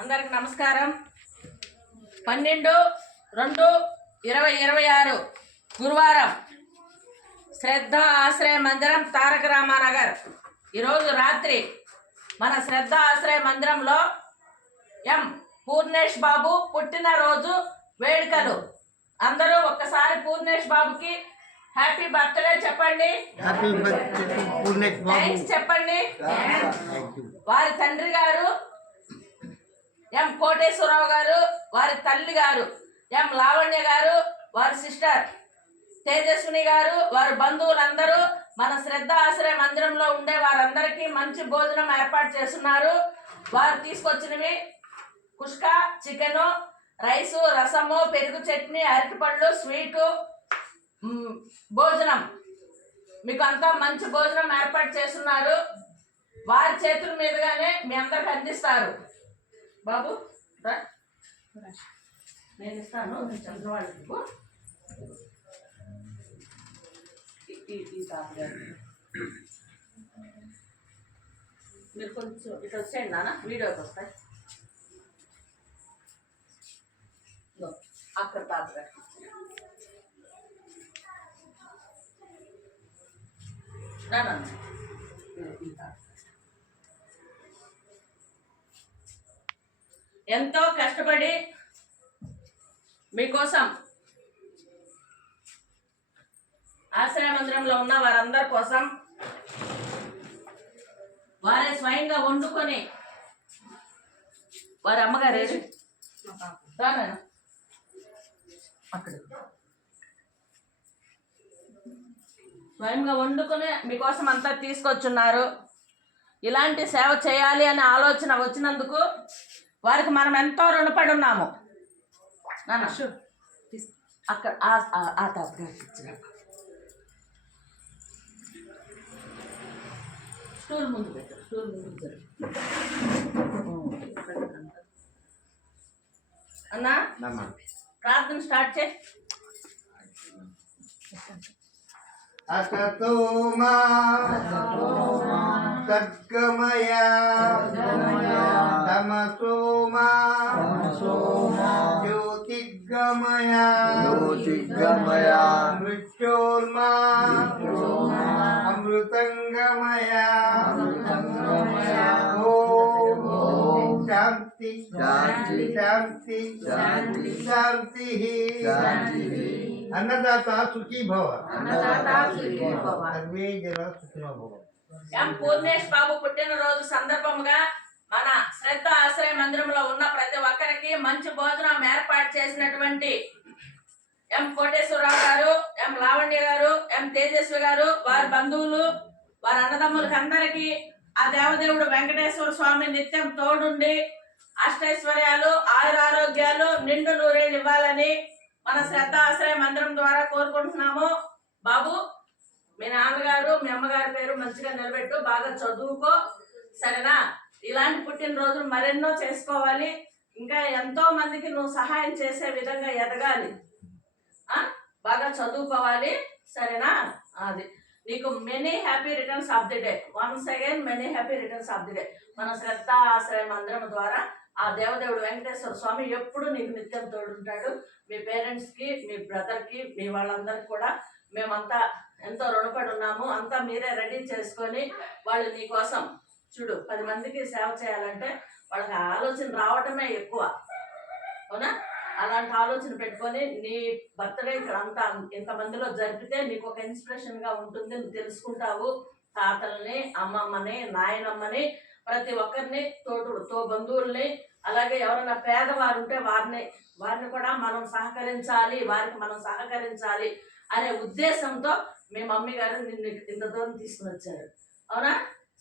అందరికి నమస్కారం. 12/2/2026 గురువారం శ్రద్ధ ఆశ్రయ మందిరం తారక రామానగర్. ఈరోజు రాత్రి మన శ్రద్ధ ఆశ్రయ మందిరంలో ఎం పూర్ణేష్ బాబు పుట్టినరోజు వేడుకలు. అందరూ ఒక్కసారి పూర్ణేష్ బాబుకి హ్యాపీ బర్త్డే చెప్పండి. థ్యాంక్స్ చెప్పండి. వారి తండ్రి గారు ఎం కోటేశ్వరరావు గారు, వారి తల్లి గారు ఎం లావణ్య గారు, వారి సిస్టర్ తేజస్విని గారు, వారి బంధువులందరూ మన శ్రద్ధ ఆశ్రయ మందిరంలో ఉండే వారందరికీ మంచి భోజనం ఏర్పాటు చేస్తున్నారు. వారు తీసుకొచ్చినవి కుష్కా, చికెను, రైసు, రసము, పెరుగు చట్నీ, అరటిపళ్ళు, స్వీటు భోజనం. మీకు అంతా మంచి భోజనం ఏర్పాటు చేస్తున్నారు. వారి చేతుల మీదుగానే మీ అందరికి అందిస్తారు. బాబు నేను ఇస్తాను, చంద్రవాళ్ళకి మీరు కొంచెం ఇటు వచ్చేయండి నాన్న, వీడియోకి వస్తాయి. అక్కడ తాతగారు ఎంతో కష్టపడి మీకోసం ఆశ్రయ మందిరంలో ఉన్న వారందరి కోసం వారే స్వయంగా వండుకొని, వారి అమ్మగారు అక్కడ స్వయంగా వండుకొని మీకోసం అంతా తీసుకొచ్చున్నారు. ఇలాంటి సేవ చేయాలి అనే ఆలోచన వచ్చినందుకు వారికి మనం ఎంతో రుణపడి ఉన్నాము. అక్కడ ఆ తాతగారికి ఇచ్చిన స్టూల్ ముందు పెట్టు, స్టూల్ ముందు అన్నా. ప్రార్థన స్టార్ట్ చేయి. असतो मा सद्गमय तमसो मा ज्योतिर्गमय मृत्योर्मा अमृतंगमय ओम शांति शांति शांति शांति अन्नदाता सुखी भव, सर्वे जन सुखिनो भव. ఎం పూర్ణేష్ బాబు పుట్టినరోజు సందర్భంగా మన శ్రద్ధ ఆశ్రయ మందిరంలో ఉన్న ప్రతి ఒక్కరికి మంచి భోజనం ఏర్పాటు చేసినటువంటి ఎం కోటేశ్వరరావు గారు, ఎం లావణ్య గారు, ఎం తేజస్వి గారు, వారి బంధువులు, వారి అన్నదమ్ములకి అందరికీ ఆ దేవదేవుడు వెంకటేశ్వర స్వామి నిత్యం తోడుండి అష్టైశ్వర్యాలు, ఆయురారోగ్యాలు, నిండు నూరేళ్ళు ఇవ్వాలని మన శ్రద్ధ ఆశ్రయ మందిరం ద్వారా కోరుకుంటున్నాము. బాబు, మీ నాన్నగారు మీ అమ్మగారి పేరు మంచిగా నిలబెట్టు, బాగా చదువుకో, సరేనా? ఇలాంటి పుట్టినరోజులు మరెన్నో చేసుకోవాలి. ఇంకా ఎంతో మందికి నువ్వు సహాయం చేసే విధంగా ఎదగాలి. బాగా చదువుకోవాలి, సరేనా? అది నీకు many happy returns of the day. Once again many happy returns of the day. మన శ్రద్ధ ఆశ్రయ మందిరం ద్వారా ఆ దేవదేవుడు వెంకటేశ్వర స్వామి ఎప్పుడు నీకు నిత్యం తోడుంటాడు. మీ పేరెంట్స్కి, మీ బ్రదర్కి, మీ వాళ్ళందరికీ కూడా మేమంతా ఎంతో రుణపడి ఉన్నాము. అంతా మీరే రెడీ చేసుకొని వాళ్ళు నీ కోసం చూడు 10 మందికి సేవ చేయాలంటే వాళ్ళకి ఆలోచన రావటమే ఎక్కువ, అవునా? అలాంటి ఆలోచన పెట్టుకొని నీ బర్త్డే ఇక్కడ అంతా ఇంతమందిలో జరిపితే నీకు ఒక ఇన్స్పిరేషన్గా ఉంటుంది. నువ్వు తెలుసుకుంటావు తాతల్ని, అమ్మమ్మని, నాయనమ్మని, ప్రతి ఒక్కరిని, తో బంధువుల్ని, అలాగే ఎవరైనా పేదవారు ఉంటే వారిని కూడా మనం సహకరించాలి, వారికి మనం సహకరించాలి అనే ఉద్దేశంతో మీ మమ్మీ గారు నిన్ను ఇంత దూరం తీసుకుని వచ్చారు, అవునా?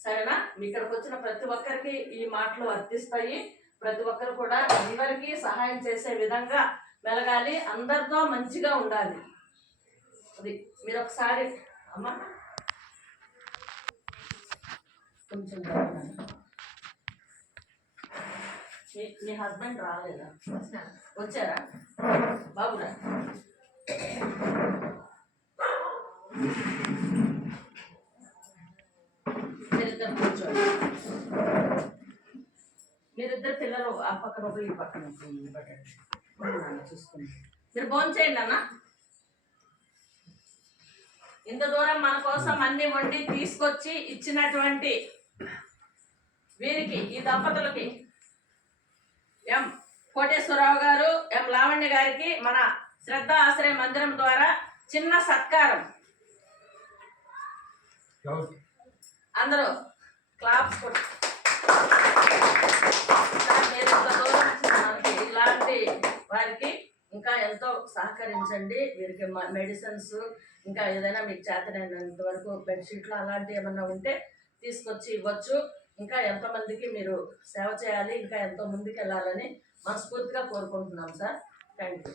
సరేనా? మీ ఇక్కడికి వచ్చిన ప్రతి ఒక్కరికి ఈ మాటలు వర్తిస్తాయి. ప్రతి ఒక్కరు కూడా అందరికీ సహాయం చేసే విధంగా మెలగాలి, అందరితో మంచిగా ఉండాలి. అది మీరు ఒకసారి అమ్మ కొంచెం మీ హస్బెండ్ రాలేదా? వచ్చారా? బాబురా మీరిద్దరు కూర్చోండి. మీరిద్దరు పిల్లలు ఆ పక్కన ఒక ఈ పక్కన ఒక ఈ పక్కన చూసుకోండి. మీరు భోజనం చేయండి అన్న. ఇంత దూరం మన కోసం అన్ని వండి తీసుకొచ్చి ఇచ్చినటువంటి వీరికి, ఈ దంపతులకి, ఎం కోటేశ్వరరావు గారు, ఎం లావణ్య గారికి మన శ్రద్ధ ఆశ్రయ మందిరం ద్వారా చిన్న సత్కారం. అందరూ క్లాప్స్ కొట్టి ఇలాంటి వారికి ఇంకా ఎంతో సహకరించండి. వీరికి మెడిసిన్స్, ఇంకా ఏదైనా మీకు చేతనైనంత వరకు బెడ్షీట్లు అలాంటివి ఏమన్నా ఉంటే తీసుకొచ్చి ఇవ్వచ్చు. ఇంకా ఎంతోమందికి మీరు సేవ చేయాలి, ఇంకా ఎంతో ముందుకు వెళ్ళాలని మనస్ఫూర్తిగా కోరుకుంటున్నాం సార్. Thank you.